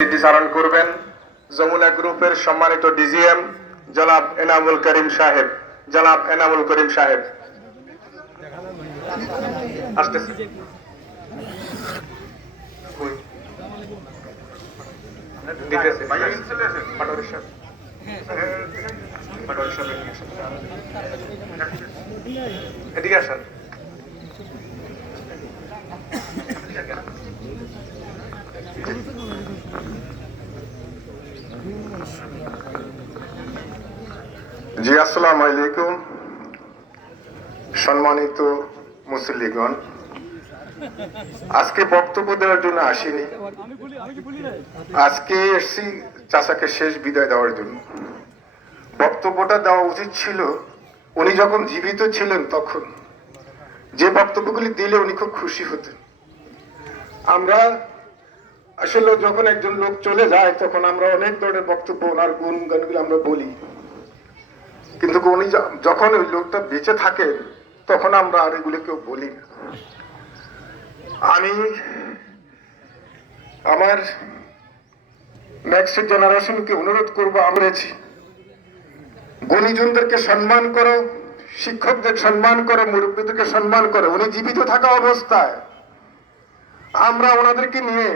স্মৃতিচারণ করবেন যমুনা গ্রুপের সম্মানিত ডিজিএম জনাব এনামুল করিম সাহেব। জনাব এনামুল করিম সাহেব। এদিকে আসেন। জি, আসসালামু আলাইকুম। সম্মানিত মুসল্লিগণ, আজকে বক্তব্য দেওয়ার জন্য আসিনি। আজকে এসছি চাচাকে শেষ বিদায় দেওয়ার জন্য। বক্তব্যটা দেওয়া উচিত ছিল, উনি যখন জীবিত ছিলেন তখন, যে বক্তব্যগুলি দিলে উনি খুব খুশি হতেন। আমরা আসলে যখন একজন লোক চলে যায়, তখন আমরা অনেক ধরনের বক্তব্য, ওনার গুণ গানগুলো আমরা বলি। কিন্তু উনি যখন ওই লোকটা বেঁচে থাকেন, তখন আমরা আর এগুলো কেউ বলি আমি আমার নেক্সট জেনারেশনকে অনুরোধ করব আমরেছি গুণীজনদেরকে সম্মান করো, শিক্ষকদের সম্মান করো, মুরব্বীদেরকে সম্মান করো। উনি জীবিত থাকা অবস্থায়। আমরা ওনাদেরকে নিয়ে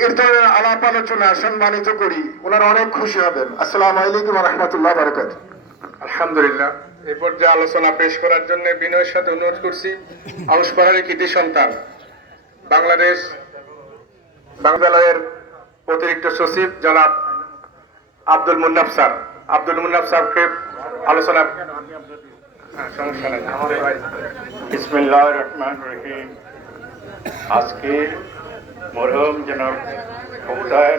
এর আলাপ আলোচনা সম্মানিত করি। ওনারা অনেক খুশি হবেন। আসসালামু আলাইকুম রহমতুল্লাহ বারকাত আলহামদুলিল্লাহ। এরপর যে আলোচনা পেশ করার জন্য বিনয়ের সাথে অনুরোধ করছি। আউস পাহাড়ের কৃতি সন্তান বাংলাদেশ বাংলাদেশের অতিরিক্ত সচিব জনাব আব্দুল মুন্নাফ স্যার। আব্দুল মুন্নাফ স্যারকে আলোচনা হ্যাঁ, সমস্যা নেই। আমাদের ভাই বিসমিল্লাহ রহমান রহিম। আজকে মরহুম জনাব মুক্তার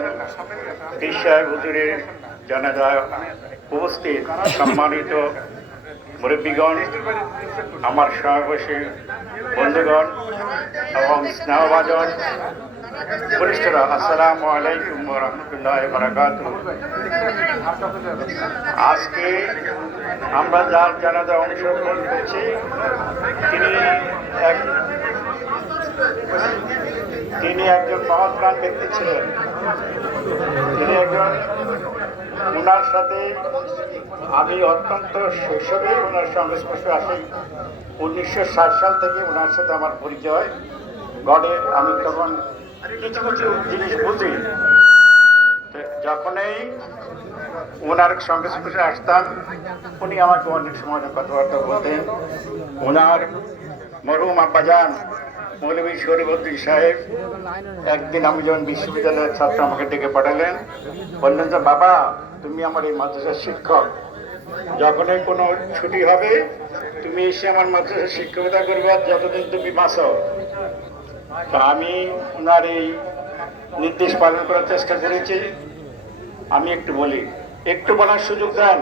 পীর সাহেব হুজুরের জানাজায় উপস্থিত সম্মানিত মুরব্বীগণ, আমার সমাবেশী বন্ধুগণ এবং স্নেহভাজন বরিষ্ঠরা আসসালামু আলাইকুম রহমতুল্লাহ বারাকাত আজকে আমরা যার জানাজা অংশগ্রহণ করছি, তিনি এক তিনি একজন মহাপ্রাণ ব্যক্তি ছিলেন। তিনি একজন ওনার সাথে আমি অত্যন্ত শৈশবে ওনার সংস্পর্শে আসি। উনিশশো ষাট সাল থেকে ওনার সাথে আমার পরিচয়। গড়ে আমি তখন কিছু কিছু জিনিস বুঝি। যখনই ওনার সংস্পর্শে আসতাম, উনি আমাকে অনেক সময় কথাবার্তা বলতেন। ওনার মরহুম আব্বাজান মৌলভী শরীফুদ্দিন সাহেব, একদিন আমি যখন বিশ্ববিদ্যালয়ের ছাত্র আমাকে ডেকে পাঠালেন, বললেন যে, বাবা, তুমি আমার এই মাদ্রাসার শিক্ষক। যখনই কোনো ছুটি হবে, তুমি এসে আমার মাদ্রাসার শিক্ষকতা করবে আর যতদিন তুমি বাঁচো। তা আমি ওনার এই নির্দেশ পালন করার চেষ্টা করেছি। আমি একটু বলি, একটু বলার সুযোগ দেন।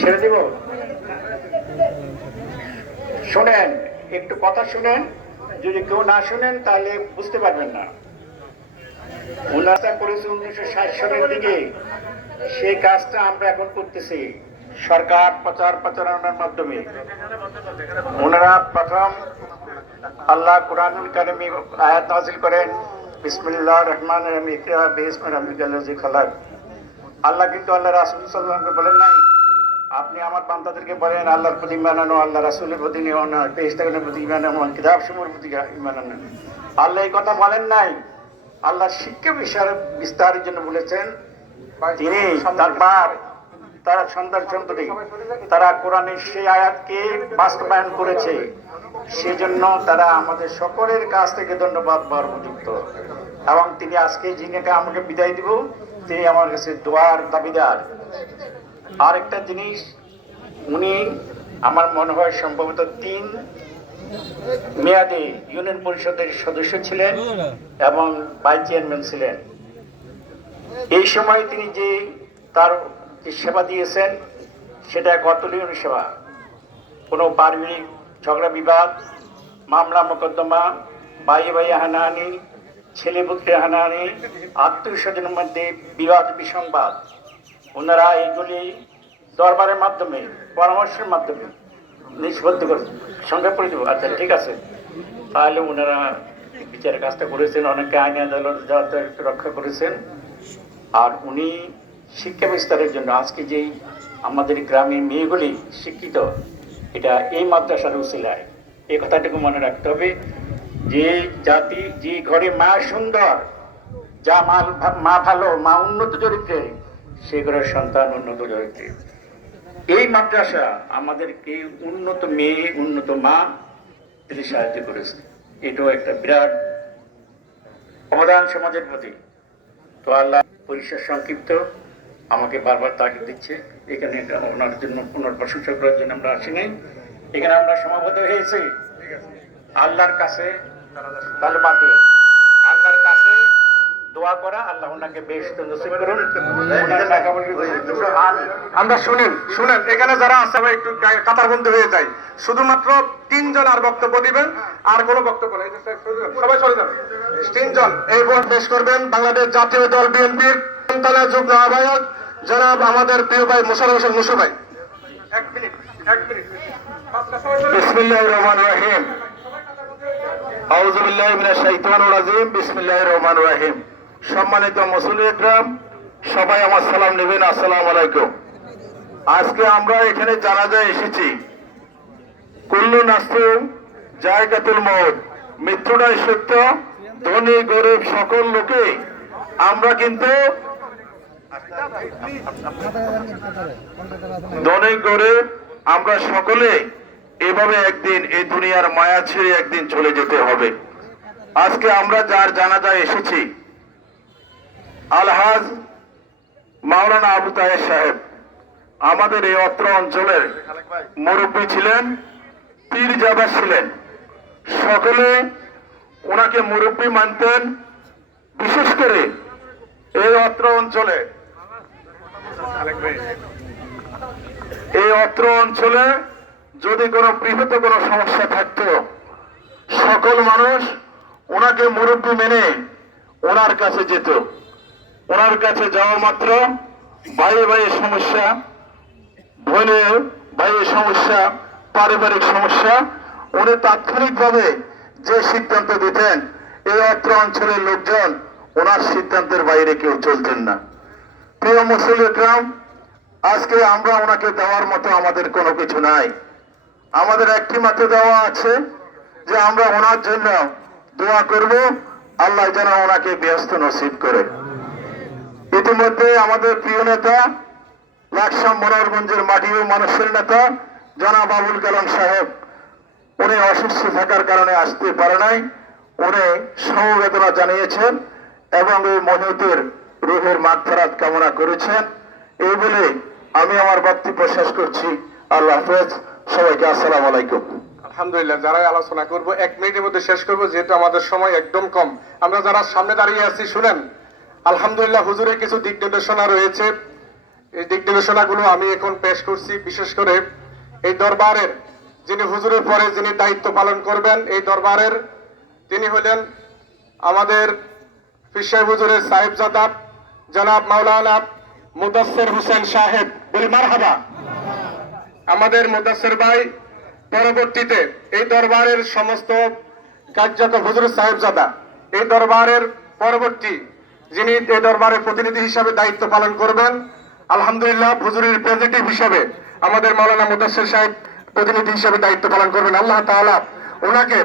ছেড়ে দেব? শোনেন, একটু কথা শুনেন। যদি কেউ না শুনেন, তাহলে বুঝতে পারবেন না। উন্নয়নটা করেছে উনিশশো ষাট সালের দিকে। সেই কাজটা আমরা এখন করতেছি। সরকার প্রচার প্রচারণার মাধ্যমে। ওনারা প্রথম আল্লাহ কোরআনুল কারিমে আয়াত নাজিল করেন বিসমিল্লাহ রহমান রহিম, ইকরা বিসমি খালাক। আল্লাহ কিন্তু আল্লাহ রাসূল আলাইহি বলেন নাই আপনি আমার বান্দাদেরকে বলেন আল্লাহর প্রতি ইমান আনো আল্লাহ রাসূলের প্রতি ইমান প্রতি ইমান কিতাব সমূহের প্রতি ইমানানো আল্লাহ এই কথা বলেন নাই। আল্লাহ শিক্ষা বিষয়ের বিস্তারের জন্য বলেছেন তিনি তার বাপ তারা সন্তান সন্ততি তারা কোরআনের সেই আয়াতকে বাস্তবায়ন করেছে। সেজন্য তারা আমাদের সকলের কাছ থেকে ধন্যবাদ পাওয়ার উপযুক্ত। এবং তিনি আজকে যিনাকে আমাকে বিদায় দিব। তিনি আমার কাছে দোয়ার দাবিদার। আরেকটা জিনিস, উনি আমার মনে হয় সম্ভবত তিন মেয়াদে ইউনিয়ন পরিষদের সদস্য ছিলেন এবং ভাইস চেয়ারম্যান ছিলেন। এই সময় তিনি যে তার সেবা দিয়েছেন, সেটা এক অতুলনীয় সেবা। কোনো পারিবারিক ঝগড়া, বিবাদ, মামলা, মোকদ্দমা, ভাই ভাই হানাহানি, ছেলে পুত্রে হানাহানি, আত্মীয় স্বজনের মধ্যে বিবাদ, বিসংবাদ ওনারা এইগুলি দরবারের মাধ্যমে, পরামর্শের মাধ্যমে নিষ্পত্তি করে সংখ্যা করে দেবো। আচ্ছা ঠিক আছে। তাহলে ওনারা বিচারের কাজটা করেছেন, অনেকে আইন আদালত রক্ষা করেছেন। আর উনি শিক্ষা বিস্তারের জন্য, আজকে যেই আমাদের গ্রামের মেয়েগুলি শিক্ষিত, এটা এই মাদ্রাসার উসিলায়। এই কথাটুকু মনে রাখতে হবে যে, জাতি, যে ঘরে মা সুন্দর, যা মা ভালো, মা উন্নত চরিত্রের সে ঘরের সন্তান উন্নত চরিত্রের এই মাদ্রাসা আমাদেরকে উন্নত মেয়ে উন্নত মা তিনি সাহায্য করেছে। এটাও একটা বিরাট অবদান সমাজের প্রতি। তো আল্লাহ পরিষ্কার সংক্ষিপ্ত আমাকে বারবার তাকে দিচ্ছে। এখানে ওনার জন্য পুনর প্রশংসা করার জন্য আমরা আসিনি এখানে আমরা সমাবেত হয়েছি। আল্লাহর কাছে তাহলে দিয়ে, দোয়া করা আল্লাহ ওনাকে বেশ নসিব করুন। আমরা শুনেন শুনেন এখানে যারা আছে আমরা একটু গা- কাতারবন্দি হয়ে যাই শুধুমাত্র তিনজন আর বক্তব্য দিবেন আর কোনো বক্তব্য নেই। সবাই চলে যান। তিনজন। এই ভোট পেশ করবেন বাংলাদেশ জাতীয় দল বিএনপির সন্তানের যুগ্ম আহ্বায়ক জনাব আমাদের প্রিয় ভাই মোশারফ হোসেন মুসু ভাই। এক মিনিট এক মিনিট। বিসমিল্লাহির রহমানির রহিম। আউযু বিল্লাহি মিনাশ শাইতানির রাজিম। বিসমিল্লাহির রহমানির রহিম। সম্মানিত মুসলিম একরাম, সবাই আমার সালাম নেবেন, আসসালাম আলাইকুম। আজকে আমরা এখানে জানাজায় এসেছি। কুল্লু নাস্তু, জায়গাতুল মত মৃত্যুটাই সত্য, ধনী, গরিব সকল লোকে আমরা কিন্তু ধনী, গরিব আমরা সকলে এভাবে একদিন এই দুনিয়ার মায়া ছেড়ে একদিন চলে যেতে হবে। আজকে আমরা যার জানাজায় এসেছি আলহাজ মাওলানা আবু তাহের সাহেব, আমাদের এই অত্র অঞ্চলের মুরব্বী ছিলেন, পীর জাদা ছিলেন। সকলে ওনাকে মুরব্বী মানতেন। বিশেষ করে এই অত্র অঞ্চলে, এই অত্র অঞ্চলে যদি কোনো বৃহৎ কোনো সমস্যা থাকতো, সকল মানুষ ওনাকে মুরব্বী মেনে ওনার কাছে যেত। ওনার কাছে যাওয়া মাত্র। ভাইয়ে ভাইয়ের সমস্যা বোনে ভাইয়ের সমস্যা, পারিবারিক সমস্যা। উনি তাৎক্ষণিকভাবে যে সিদ্ধান্ত দিতেন, এই অত্র অঞ্চলের লোকজন ওনার সিদ্ধান্তের বাইরে কেউ চলতেন না। প্রিয় মুসলিম গ্রাম আজকে আমরা ওনাকে দেওয়ার মতো আমাদের কোনো কিছু নাই। আমাদের একটি মাত্র দেওয়া আছে যে আমরা ওনার জন্য দোয়া করব, আল্লাহ যেন ওনাকে ব্যস্ত নসিব করে। ইতিমধ্যে আমাদের প্রিয় নেতা, লাকসাম মনোরগঞ্জের মাটি ও মানুষের নেতা, জনাব আবুল কালাম সাহেব। উনি অসুস্থ থাকার কারণে আসতে পারে নাই। উনি সমবেদনা জানিয়েছেন এবং এই মহিতের রুহের মাগফেরাত কামনা করেছেন। এই বলে আমি আমার বক্তব্য শেষ করছি। আল্লাহ হাফেজ। সবাইকে আসসালামু আলাইকুম। আলহামদুলিল্লাহ, যারাই আলোচনা করব, এক মিনিটের মধ্যে শেষ করব, যেহেতু আমাদের সময় একদম কম। আমরা যারা সামনে দাঁড়িয়ে আছি, শুনেন আলহামদুলিল্লাহ, হুজুরের কিছু দিক নির্দেশনা রয়েছে। এই দিক নির্দেশনাগুলো আমি এখন পেশ করছি। বিশেষ করে এই দরবারের যিনি হুজুরের পরে যিনি দায়িত্ব পালন করবেন, এই দরবারের তিনি হলেন আমাদের ফিসাই হুজুরের সাহেবজাদা জনাব মাওলানা মুদাসের হোসেন সাহেব। বলি, মারহাবা। আমাদের মুদাসের ভাই পরবর্তীতে এই দরবারের সমস্ত কার্যকর হুজুর সাহেবজাদা, এই দরবারের পরবর্তী যিনি এই দরবারে প্রতিনিধি হিসাবে দায়িত্ব পালন করবেন, আলহামদুলিল্লাহ, হুজুরের রিপ্রেজেন্টেটিভ হিসাবে আমাদের মাওলানা মুদাসের সাহেব প্রতিনিধি হিসাবে দায়িত্ব পালন করবেন। আল্লাহ তাআলা ওনাকে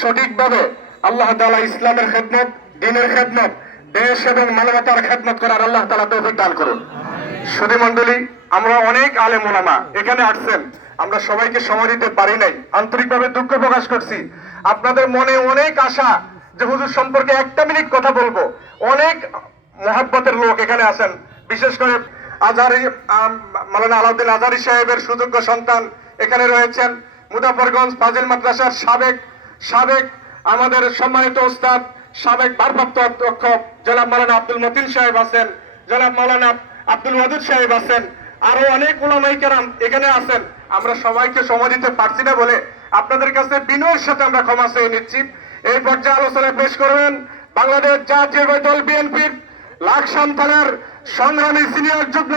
সঠিকভাবে আল্লাহ তাআলা ইসলামের খেদমত, দিনের খেদমত, দেশ এবং মানবতার খেদমত করার আল্লাহ তাআলা তৌফিক দান করুন। সুধী মন্ডলী আমরা অনেক আলেম ওলামা এখানে আসছেন। আমরা সবাইকে সময় দিতে পারি নাই, আন্তরিকভাবে দুঃখ প্রকাশ করছি। আপনাদের মনে অনেক আশা যে হুজুর সম্পর্কে একটা মিনিট কথা বলব। অনেক মহাব্বতের লোক এখানে আছেন। বিশেষ করে আজহারি আম, মাওলানা আলাউদ্দিন আজহারি সাহেবের সুযোগ্য সন্তান এখানে রয়েছেন। মুজাফরগঞ্জ ফাজিল মাদ্রাসার সাবেক সাবেক আমাদের সম্মানিত ওস্তাদ সাবেক ভারপ্রাপ্ত অধ্যক্ষ জনাব মাওলানা আব্দুল মতিন সাহেব আছেন জনাব মালানা আব্দুল ওয়াদুদ সাহেব আছেন আরও অনেক ওলামাই কেরাম এখানে আছেন। আমরা সবাইকে সময় দিতে পারছি না বলে আপনাদের কাছে বিনয়ের সাথে আমরা ক্ষমা চেয়ে নিচ্ছি। এই পর্যায়ে আলোচনায় পেশ করবেন বাংলাদেশ জাতীয় দল বিএনপির লাকসাম থানার সংগ্রামী সিনিয়র যুগ্ম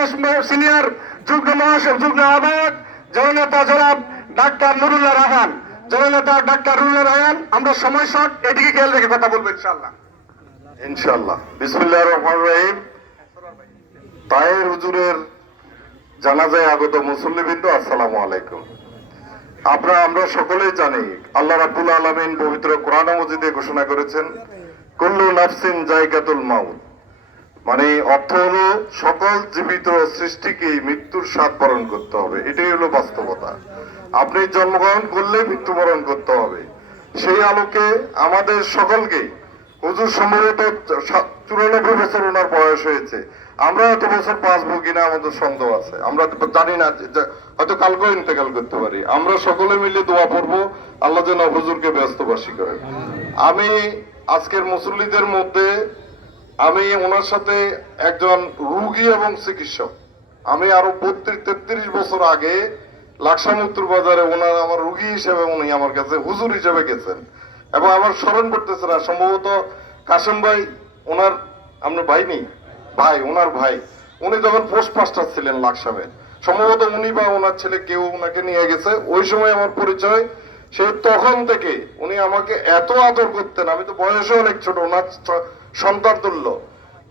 সিনিয়র যুগ্ম মহাসব যুগ্ম আহ্বায়ক, জননেতা জনাব ডাক্তার নুরুল্লাহ রাহান। জননেতা ডাক্তার রুলের আয়ান আমরা সময় শর্ট, এদিকে খেয়াল রেখে কথা বলব ইনশাল্লাহ ইনশাল্লাহ বিসমুল্লাহ রহমান রহিম। তাহের হুজুরের জানাজায় আগত মুসল্লিবৃন্দ, আসসালামু আলাইকুম। আপনারা, আমরা সকলেই জানি, আল্লাহ রাব্বুল আলামিন পবিত্র কোরআন মজিদে ঘোষণা করেছেন কুল্লু নাফসিন জায়গাতুল মাউত। মানে অর্থ হলো সকল জীবিত সৃষ্টিকে মৃত্যুর স্বাদ বরণ করতে হবে। এটাই হলো বাস্তবতা। আপনি জন্মগ্রহণ করলে মৃত্যুবরণ করতে হবে। সেই আলোকে আমাদের সকলকে, হুজুর সম্ভবত চুরানব্বই বছর ওনার বয়স হয়েছে। আমরা এত বছর বাঁচবো কিনা আমাদের সন্দেহ আছে। আমরা জানি না হয়তো কালকেও ইন্তেকাল করতে পারি। আমরা সকলে মিলে দোয়া পড়ব, আল্লাহ যেন হুজুরকে ব্যস্তবাসী করেন আমি আজকের মুসল্লিদের মধ্যে আমি ওনার সাথে একজন রুগী এবং চিকিৎসক। আমি আরও বত্রিশ, তেত্রিশ বছর আগে লাকসামুত্তর বাজারে ওনার আমার রুগী হিসেবে উনি আমার কাছে হুজুর হিসেবে গেছেন। এবং আমার স্মরণ করতেছে না, সম্ভবত কাশেম ভাই ওনার আমরা ভাই নেই? ভাই, ওনার ভাই। উনি যখন পোস্ট মাস্টার ছিলেন লাকসামে, সম্ভবত উনি বা ওনার ছেলে কেউ ওনাকে নিয়ে গেছে। ওই সময় আমার পরিচয় সে তখন থেকে উনি আমাকে এত আদর করতেন। আমি তো বয়সে অনেক ছোট, ওনার সন্তান তুল্য।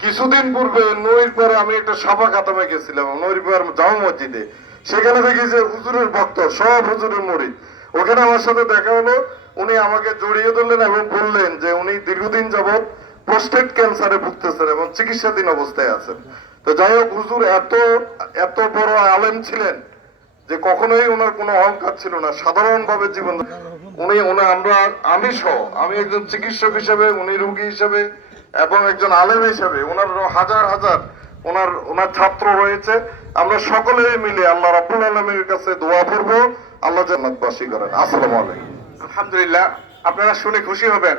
কিছুদিন পূর্বে নইর পরে আমি একটা সাফা কাতামে গেছিলাম নইর পর জামা মসজিদে। সেখানে দেখি যে হুজুরের ভক্ত, সব হুজুরের মুড়ি ওখানে আমার সাথে দেখা হলো, উনি আমাকে জড়িয়ে ধরলেন এবং বললেন যে উনি দীর্ঘদিন যাবৎ প্রোস্টেট ক্যান্সারে ভুগতেছেন এবং চিকিৎসাধীন অবস্থায় আছেন। তো যাই হোক, হুজুর এত এত বড় আলেম ছিলেন যে কখনোই ওনার কোনো অহংকার ছিল না সাধারণ ভাবে জীবন উনি ওনা আমরা, আমি সহ, আমি একজন চিকিৎসক হিসেবে, উনি রুগী হিসেবে, এবং একজন আলেম হিসেবে, ওনার হাজার হাজার ওনার ওনার ছাত্র রয়েছে। আমরা সকলে মিলে আল্লাহ রাব্বুল আলমীর কাছে দোয়া করব, আল্লাহ জান্নাতবাসী করেন। আসসালামু আলাইকুম। আলহামদুলিল্লাহ, আপনারা শুনে খুশি হবেন।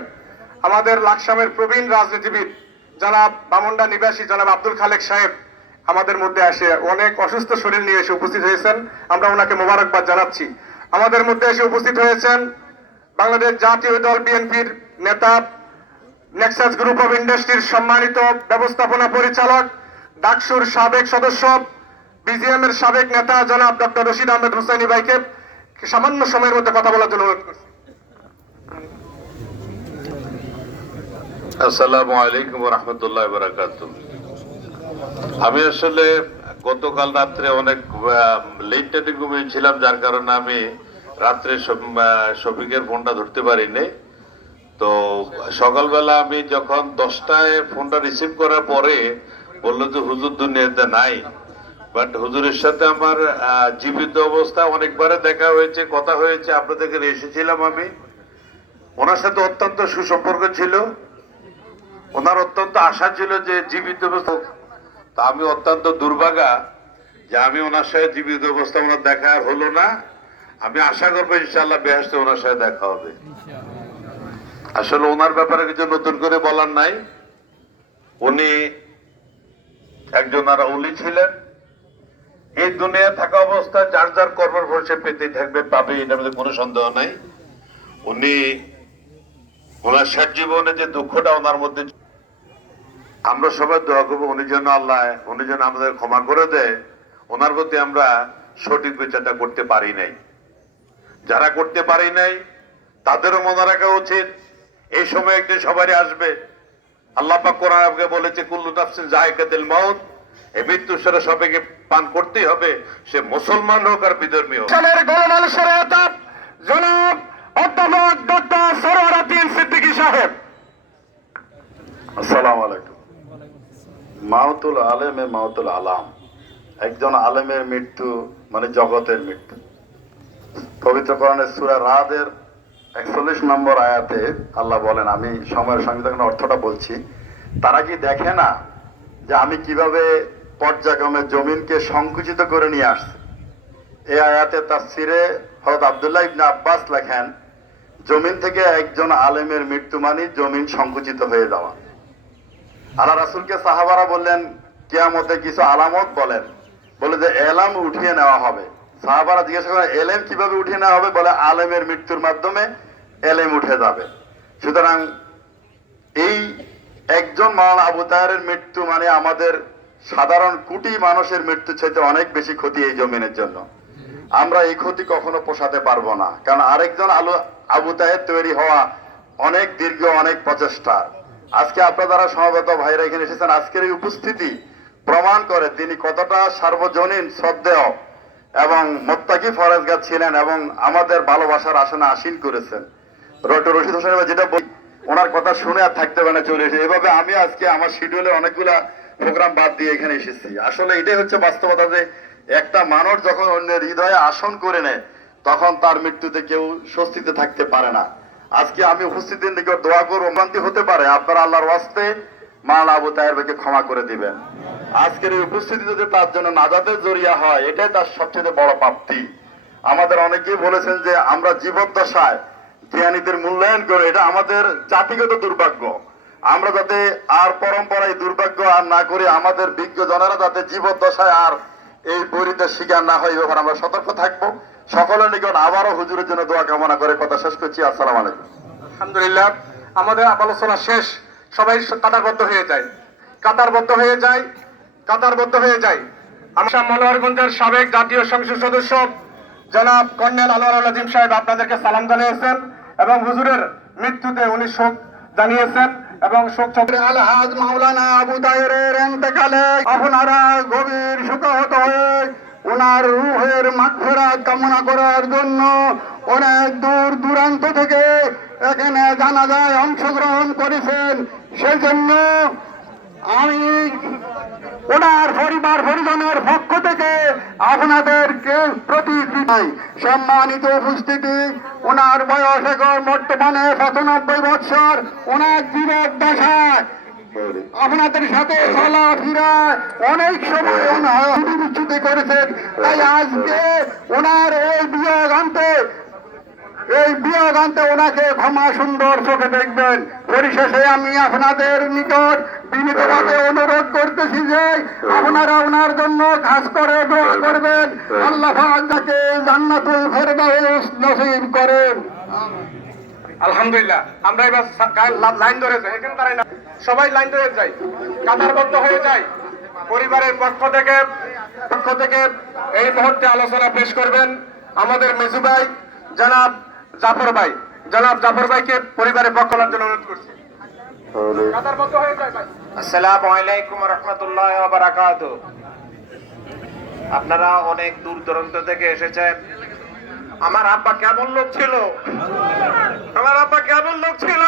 আমাদের লাকসামের প্রবীণ রাজনীতিবিদ, জনাব বামন্ডা নিবাসী জনাব আব্দুল খালেক সাহেব আমাদের মধ্যে আসে অনেক অসুস্থ শরীর নিয়ে এসে উপস্থিত হয়েছেন। আমরা ওনাকে মোবারকবাদ জানাচ্ছি। আমাদের মধ্যে এসে উপস্থিত হয়েছেন বাংলাদেশ জাতীয় দল বিএনপির নেতা নেক্সাস গ্রুপ অফ ইন্ডাস্ট্রির সম্মানিত ব্যবস্থাপনা পরিচালক, ডাকসুর সাবেক সদস্য বিজিএম এর সাবেক নেতা জনাব ডক্টর রশিদ আহমেদ হুসাইনি ভাইকে সামান্য সময়ের মধ্যে কথা বলার জন্য অনুরোধ করছি। আসসালামু আলাইকুম রহমতুল্লাহ বারাকাত আমি আসলে গতকাল রাত্রে অনেক লেট নাইটে ঘুমিয়েছিলাম যার কারণে আমি রাত্রে শফিকের ফোনটা ধরতে পারিনি। তো সকালবেলা আমি যখন দশটায় ফোনটা রিসিভ করার পরে বলল যে হুজুর দুনিয়াতে নাই। বাট হুজুরের সাথে আমার জীবিত অবস্থা অনেকবারে দেখা হয়েছে, কথা হয়েছে, আপনাদের এখানে এসেছিলাম আমি। ওনার সাথে অত্যন্ত সুসম্পর্ক ছিল। ওনার অত্যন্ত আশা ছিল যে জীবিত অবস্থা তা আমি অত্যন্ত দুর্ভাগা যে আমি ওনার সাথে জীবিত অবস্থা ওনার দেখা আর হলো না। আমি আশা করব ইনশাল্লাহ বেহেস্তে ওনার সাথে দেখা হবে। আসলে ওনার ব্যাপারে কিছু নতুন করে বলার নাই। উনি একজন আর উলি ছিলেন। এই দুনিয়া থাকা অবস্থায় যার যার কর্মের ফল সে পেতেই থাকবে পাবে এটার মধ্যে কোনো সন্দেহ নাই। উনি ওনার শেষ জীবনে যে দুঃখটা ওনার মধ্যে আমরা সবাই দোয়া করব উনি যেন আল্লাহ উনি যেন আমাদের ক্ষমা করে দেয়। ওনার প্রতি আমরা সঠিক বিচারটা করতে পারি নাই। যারা করতে পারি নাই তাদেরও মনে রাখা উচিত এই সময় একদিন সবারই আসবে। আল্লাহ পাক কোরআন আমাকে বলেছে কুল্লু নাফসিন জায়গাতিল মাউত। এই মৃত্যু সেটা সবাইকে পান করতেই হবে। সে মুসলমান হোক আর বিধর্মী হোক। সালের গণমাল জনাব অধ্যাপক ডক্টর সরোয়ারাদ্দিন সিদ্দিকী সাহেব। আসসালামু আলাইকুম। মাউতুল আলেমে মাউতুল আলাম। একজন আলেমের মৃত্যু মানে জগতের মৃত্যু। পবিত্র কোরআনের সূরা রাদের একচল্লিশ নম্বর আয়াতে আল্লাহ বলেন, আমি সময়ের সঙ্গে তখন অর্থটা বলছি, তারা কি দেখে না যে আমি কীভাবে পর্যায়ক্রমে জমিনকে সংকুচিত করে নিয়ে আসছি? এই আয়াতে তার সিরে হরত আবদুল্লাহ ইবনে আব্বাস লেখেন, জমিন থেকে একজন আলেমের মৃত্যু মানে জমিন সংকুচিত হয়ে যাওয়া। আল্লাহ রাসুলকে সাহাবারা বললেন, কেয়ামতে কিছু আলামত বলেন। বলে যে, এলাম উঠিয়ে নেওয়া হবে। সাহাবারা জিজ্ঞাসা করেন এলেম কীভাবে উঠিয়ে নেওয়া হবে? বলে, আলেমের মৃত্যুর মাধ্যমে এলেম উঠে যাবে। সুতরাং এই একজন মাওলানা আবু তাহেরের মৃত্যু মানে আমাদের সাধারণ কোটি মানুষের মৃত্যু চাইতে অনেক বেশি ক্ষতি এই জমিনের জন্য। আমরা এই ক্ষতি কখনো পোষাতে পারব না। কারণ আরেকজন আলু আবু তাহের তৈরি হওয়া অনেক দীর্ঘ, অনেক প্রচেষ্টা। আজকে আপনার দ্বারা সমাগত ভাইরা এখানে এসেছেন। আজকের এই উপস্থিতি প্রমাণ করে তিনি কতটা সার্বজনীন, শ্রদ্ধেয় এবং মোত্তাকি ফরেজগার ছিলেন এবং আমাদের ভালোবাসার আসনে আসীন করেছেন। ডক্টর রশিদ হোসেন যেটা বল- ওনার কথা শুনে আর থাকতে পারে না, চলে এসে। এভাবে আমি আজকে আমার শিডিউলে অনেকগুলা প্রোগ্রাম বাদ দিয়ে এখানে এসেছি। আসলে এটাই হচ্ছে বাস্তবতা যে একটা মানুষ যখন অন্যের হৃদয়ে আসন করে নেয়, তখন তার মৃত্যুতে কেউ স্বস্তিতে থাকতে পারে না। আজকে আমি উপস্থিতির নিকট দোয়া করব ভ্রান্তি হতে পারে, আপনার আল্লাহর ওয়াস্তে মান আবু তাহের ভাইকে ক্ষমা করে দিবেন। আজকের এই উপস্থিতি যদি তার জন্য নাজাদের জরিয়া হয়, এটাই তার সবচেয়ে বড় প্রাপ্তি। আমাদের অনেকেই বলেছেন যে আমরা জীবদ্দশায় জ্ঞানীদের মূল্যায়ন করে, এটা আমাদের জাতিগত দুর্ভাগ্য। আমরা যাতে আর পরম্পরায় দুর্ভাগ্য আর না করে, আমাদের বিজ্ঞ জনেরা যাতে জীবদ্দশায় আর এই বৈরিতের শিকার না হয় ব্যাপারে আমরা সতর্ক থাকব। সকলের নিকট আবারও হুজুরের জন্য দোয়া কামনা করে কথা শেষ করছি। আসসালাম আলাইকুম। আলহামদুলিল্লাহ আমাদের আলোচনা শেষ। সবাই কাতারবদ্ধ হয়ে যায়। কাতারবদ্ধ হয়ে যায় কাতারবদ্ধ হয়ে যায়। আমরা মনোহরগঞ্জের সাবেক জাতীয় সংসদ সদস্য জনাব কর্নেল আনোয়ার আজিম সাহেব আপনাদেরকে সালাম জানিয়েছেন এবং হুজুরের মৃত্যুতে উনি শোক জানিয়েছেন এবং শোক চক্রে আলহাজ মাওলানা আবু তাহেরের এতেকালে আপনারা গভীর শোকাহত হয়ে ওনার রুহের মাগফিরাত কামনা করার জন্য অনেক দূর দূরান্ত থেকে এখানে জানাজায় অংশগ্রহণ করেছেন সেই জন্য আমি ওনার পরিবার পরিজনের পক্ষ থেকে আপনাদেরকে প্রতি। সম্মানিত উপস্থিতি, ওনার বয়স এখন বর্তমানে পঁচানব্বই বৎসর, ওনার জীবক দশায় আপনাদের সাথে চলাফেরা অনেক সময় ওনার বিচ্যুতি করেছেন, তাই আজকে ওনার এই বিয়োগ আনতে, এই বিয়োগ আনতে ওনাকে ক্ষমা সুন্দর চোখে দেখবেন। পরিশেষে আমি আপনাদের নিকট বিনীতভাবে অনুরোধ করতেছি যে আপনারা ওনার জন্য খাস করে, দোয়া করবেন। আল্লাহ তাকে জান্নাতুল ফেরদাউস নসিব করেন। আলহামদুলিল্লাহ, আমরা এবার লাইন ধরে যাই। এখানে দাঁড়াই না। সবাই লাইন ধরে যাই। কাতারবদ্ধ হয়ে যাই। পরিবারের পক্ষ থেকে পক্ষ থেকে এই মুহূর্তে আলোচনা পেশ করবেন আমাদের মেজু ভাই, জনাব জাফর ভাই। জনাব জাফর ভাইকে পরিবারের পক্ষ নেওয়ার জন্য অনুরোধ করছি। আপনারা অনেক দূর দূরান্ত থেকে এসেছেন। আমার আব্বা কেমন লোক ছিল? আমার আব্বা কেমন লোক ছিল?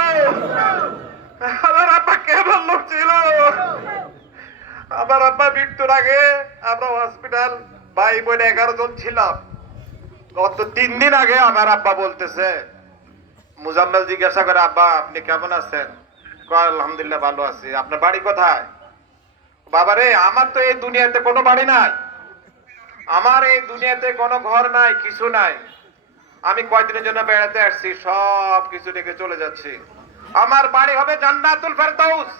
আমার আব্বা কেমন লোক ছিল? আমার আব্বা মৃত্যুর আগে আমরা হসপিটাল ভাই বোন এগারো জন ছিলাম। গত তিন দিন আগে আমার আব্বা বলতেছে, মুজাম্মেল জিজ্ঞাসা করে, আব্বা, আপনি কেমন আছেন? আলহামদুলিল্লাহ, ভালো আছি। আপনার বাড়ি কোথায়? বাবারে, আমার তো এই দুনিয়াতে কোনো বাড়ি নাই। আমার এই দুনিয়াতে কোনো ঘর নাই, কিছু নাই। আমি কয়দিনের জন্য বেড়াতে আসছি সব কিছু রেখে চলে যাচ্ছি। আমার বাড়ি হবে জান্নাতুল ফেরদাউস।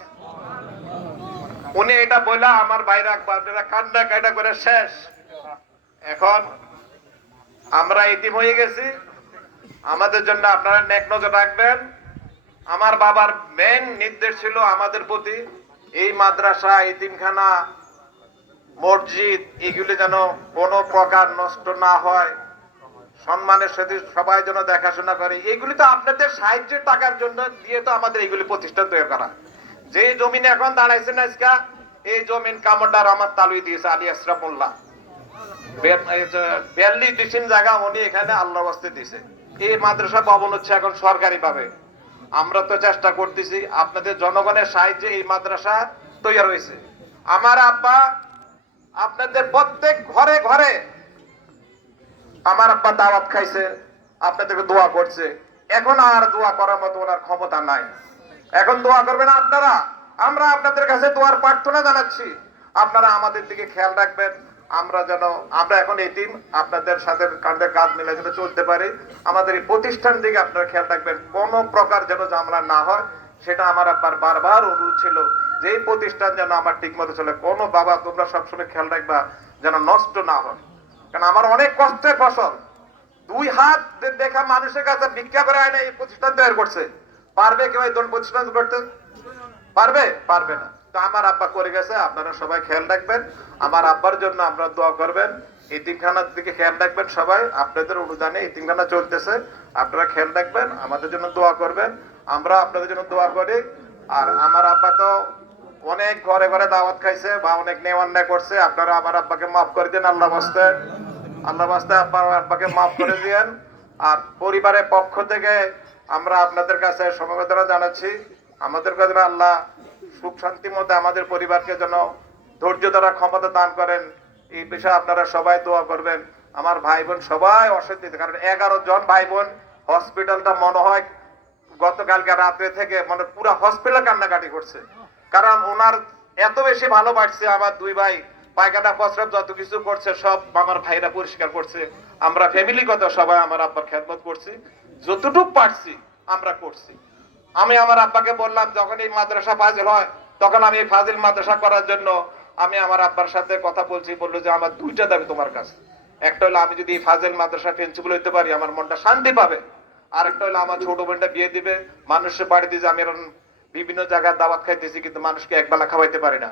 উনি এটা বললা আমার বাইরে আপনারা কান্না কাটা করে শেষ। এখন আমরা ইতিম হয়ে গেছি। আমাদের জন্য আপনারা নেক নজর রাখবেন। আমার বাবার মেন নির্দেশ ছিল আমাদের প্রতি এই মাদ্রাসা ইতিমখানা মসজিদ, এগুলি যেন কোনো প্রকার নষ্ট না হয়। সম্মানের সাথে সবাই যেন দেখাশোনা করে। এগুলি তো আপনাদের সাহায্যের টাকার জন্য দিয়ে তো আমাদের এইগুলি প্রতিষ্ঠান তৈরি করা। যে জমিন এখন দাঁড়াইছে না এই জমিন কামড়ডার আমার তালুই দিয়েছে আলী আশরাফুল্লাহ। বিয়াল্লিশ ডিসিম জায়গা উনি এখানে আল্লাহ বাস্তে দিছে এই মাদ্রাসা ভবন হচ্ছে এখন সরকারি ভাবে আমরা তো চেষ্টা করতেছি, আপনাদের জনগণের সাহায্যে এই মাদ্রাসা তৈরি হয়েছে। আমার আব্বা আপনাদের প্রত্যেক ঘরে ঘরে আমার আব্বা দাওয়াত খাইছে, আপনাদেরকে দোয়া করছে। এখন আর দোয়া করার মতো ওনার ক্ষমতা নাই। এখন দোয়া করবেন আপনারা। আমরা আপনাদের কাছে দোয়ার প্রার্থনা জানাচ্ছি। আপনারা আমাদের দিকে খেয়াল রাখবেন। আমরা যেন, আমরা এখন এই এটিম আপনাদের সাথে কাঁধে কাঁধ মিলে যেন চলতে পারি। আমাদের এই প্রতিষ্ঠান দিকে আপনারা খেয়াল রাখবেন। কোন প্রকার যেন ঝামেলা না হয়। সেটা আমার আব্বার বারবার অনুরোধ ছিল যে প্রতিষ্ঠান যেন আমার ঠিক মতো চলে। কোনো বাবা তোমরা সবসময় খেয়াল রাখবা যেন নষ্ট না হয়। কারণ আমার অনেক কষ্টের ফসল। দুই হাত দেখা মানুষের কাছে ভিক্ষা করে আয় না এই প্রতিষ্ঠান তৈরি করছে। পারবে কেউ এই ধরনের প্রতিষ্ঠান করতে? পারবে? পারবে না। তো আমার আব্বা করে গেছে, আপনারা সবাই খেয়াল রাখবেন। আমার আব্বার জন্য আপনারা দোয়া করবেন। এতিমখানার দিকে খেয়াল রাখবেন সবাই। আপনাদের অনুদানে এতিমখানা চলতেছে। আপনারা খেয়াল রাখবেন, আমাদের জন্য দোয়া করবেন। আমরা আপনাদের জন্য দোয়া করি। আর আমার আব্বা তো অনেক ঘরে ঘরে দাওয়াত খাইছে বা অনেক নেওয়া অন্যায় করছে। আপনারা আমার আব্বাকে মাফ করে দিন আল্লাহ বাস্তে আল্লাহ বাস্তে আব্বা আব্বাকে মাফ করে দিয়েন। আর পরিবারের পক্ষ থেকে আমরা আপনাদের কাছে সমবেদনা জানাচ্ছি। আমাদের কাছে আল্লাহ সুখ শান্তির মধ্যে আমাদের পরিবারকে যেন ধৈর্য ধরার ক্ষমতা দান করেন। এই বিষয়ে আপনারা সবাই দোয়া করবেন। আমার ভাই বোন সবাই অসুস্থ কারণ এগারো জন ভাই বোন হসপিটালটা মনে হয় গতকালকে রাত্রে থেকে মানে পুরো হসপিটাল কান্নাকাটি করছে। কারণ ওনার এত বেশি ভালো ভালোবাসছে আমার দুই ভাই পায়খানা, প্রস্রাব যত কিছু করছে, সব আমার ভাইরা পরিষ্কার করছে। আমরা ফ্যামিলিগত সবাই আমার আব্বার খেদমত করছি। যতটুকু পারছি, আমরা করছি। আমি আমার আব্বাকে বললাম, যখন এই মাদ্রাসা ফাজিল হয়, তখন আমি এই ফাজিল মাদ্রাসা করার জন্য আমি আমার আব্বার সাথে কথা বলছি, বলল যে আমার দুইটা দাবি তোমার কাছে। একটা হলো, আমি যদি এই ফাজিল মাদ্রাসা প্রিন্সিপাল হইতে পারি, আমার মনটা শান্তি পাবে। আর একটা হলো, আমার ছোট বোনটা বিয়ে দিবে, মানুষের বাড়িতে যে আমি এরকম বিভিন্ন জায়গায় দাওয়াত খাইতেছি, কিন্তু মানুষকে একবেলা খাওয়াইতে পারি না।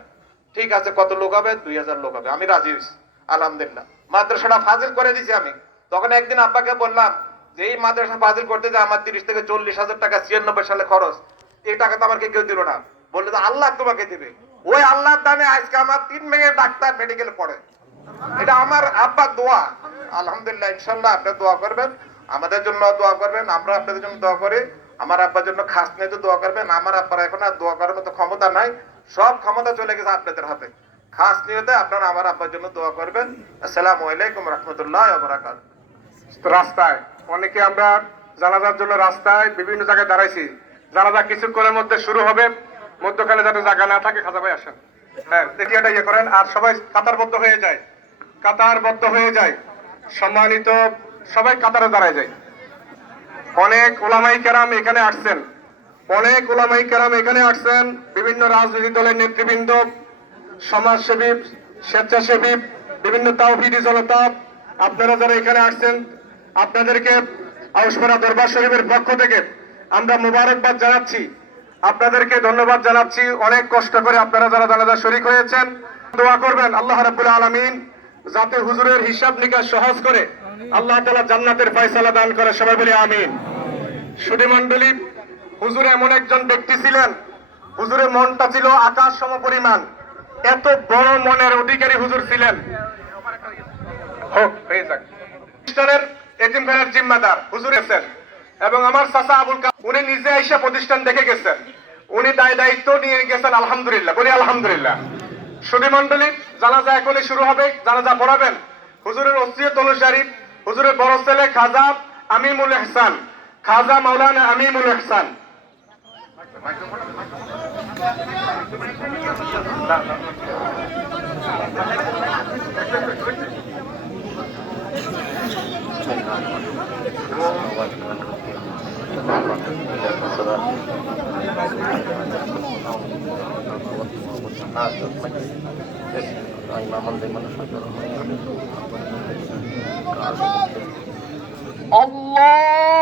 ঠিক আছে, কত লোক হবে? দুই হাজার লোক হবে। আমি রাজি হয়েছি আলহামদুলিল্লাহ। মাদ্রাসাটা ফাজিল করে দিছি আমি। তখন একদিন আব্বাকে বললাম যে এই মাদ্রাসা ফাজিল করতে যে আমার তিরিশ থেকে চল্লিশ হাজার টাকা ছিয়ানব্বই সালে খরচ। এই টাকা তো আমাকে কেউ দিল না। বললে যে আল্লাহ তোমাকে দিবে। ওই আল্লাহর দামে আজকে আমার তিন মেয়ে ডাক্তার মেডিকেল পড়ে। এটা আমার আব্বার দোয়া। আলহামদুলিল্লাহ ইনশাল্লাহ আপনি দোয়া করবেন। আমাদের জন্য দোয়া করবেন, আমরা আপনাদের জন্য দোয়া করি। আমার আব্বার জন্য খাস নিয়ে দোয়া করবেন। আমার আব্বার এখন আর দোয়া করার মতো ক্ষমতা নাই। সব ক্ষমতা চলে গেছে আপনাদের হাতে। খাস নিয়তে আপনারা আমার আব্বার জন্য দোয়া করবেন। আসসালামু আলাইকুম রহমতুল্লাহ রাস্তায় অনেকে আমরা জানাজার জন্য রাস্তায় বিভিন্ন জায়গায় দাঁড়াইছি। জানাজা কিছুক্ষণের মধ্যে শুরু হবে। মধ্যখানে যাতে জায়গা না থাকে, খাজা ভাই আসেন। হ্যাঁ এটা ইয়ে করেন। আর সবাই কাতারবদ্ধ হয়ে যায়। কাতারবদ্ধ হয়ে যায়। সম্মানিত সবাই কাতারে দাঁড়ায় যায়। অনেক ওলামাই কেরাম এখানে আসছেন। অনেক ওলামাই কেরাম এখানে আসছেন। বিভিন্ন রাজনৈতিক দলের নেতৃবৃন্দ, সমাজসেবী, স্বেচ্ছাসেবী, বিভিন্ন তাওহিদি জনতা। আপনারা যারা এখানে আসছেন আপনাদেরকে আউসপাড়া দরবার শরীফের পক্ষ থেকে আমরা মোবারকবাদ জানাচ্ছি। আপনাদেরকে ধন্যবাদ জানাচ্ছি। অনেক কষ্ট করে আপনারা যারা জানাজা শরিক হয়েছেন, দোয়া করবেন আল্লাহ রাব্বুল আলামিন যাতে হুজুরের হিসাব নিকাশ সহজ করে আল্লাহ তাআলা জান্নাতের ফয়সালা দান করে। সবাই বলি আমিন। সুধী মণ্ডলী, হুজুর এমন একজন ব্যক্তি ছিলেন হুজুরের মনটা ছিল আকাশ সম পরিমাণ। এত বড় মনের অধিকারী হুজুর ছিলেন। হোক, হয়ে যাক। প্রতিষ্ঠানের এতিমখানার জিম্মাদার, হুজুর গেছেন এবং আমার চাচা আবুল কালাম, উনি নিজে আইসা প্রতিষ্ঠান দেখে গেছেন। উনি দায় দায়িত্ব নিয়ে গেছেন, আলহামদুলিল্লাহ। বলি আলহামদুলিল্লাহ। সুধী মন্ডলী জানাজা এখনই শুরু হবে, জানাজা পড়াবেন। হুজুরের ওসিয়ে তলু হুজুরের বড় ছেলে খাজা আমিমুল এহসান। খাজা মাওলানা আমিমুল এহসান। Thank you. الله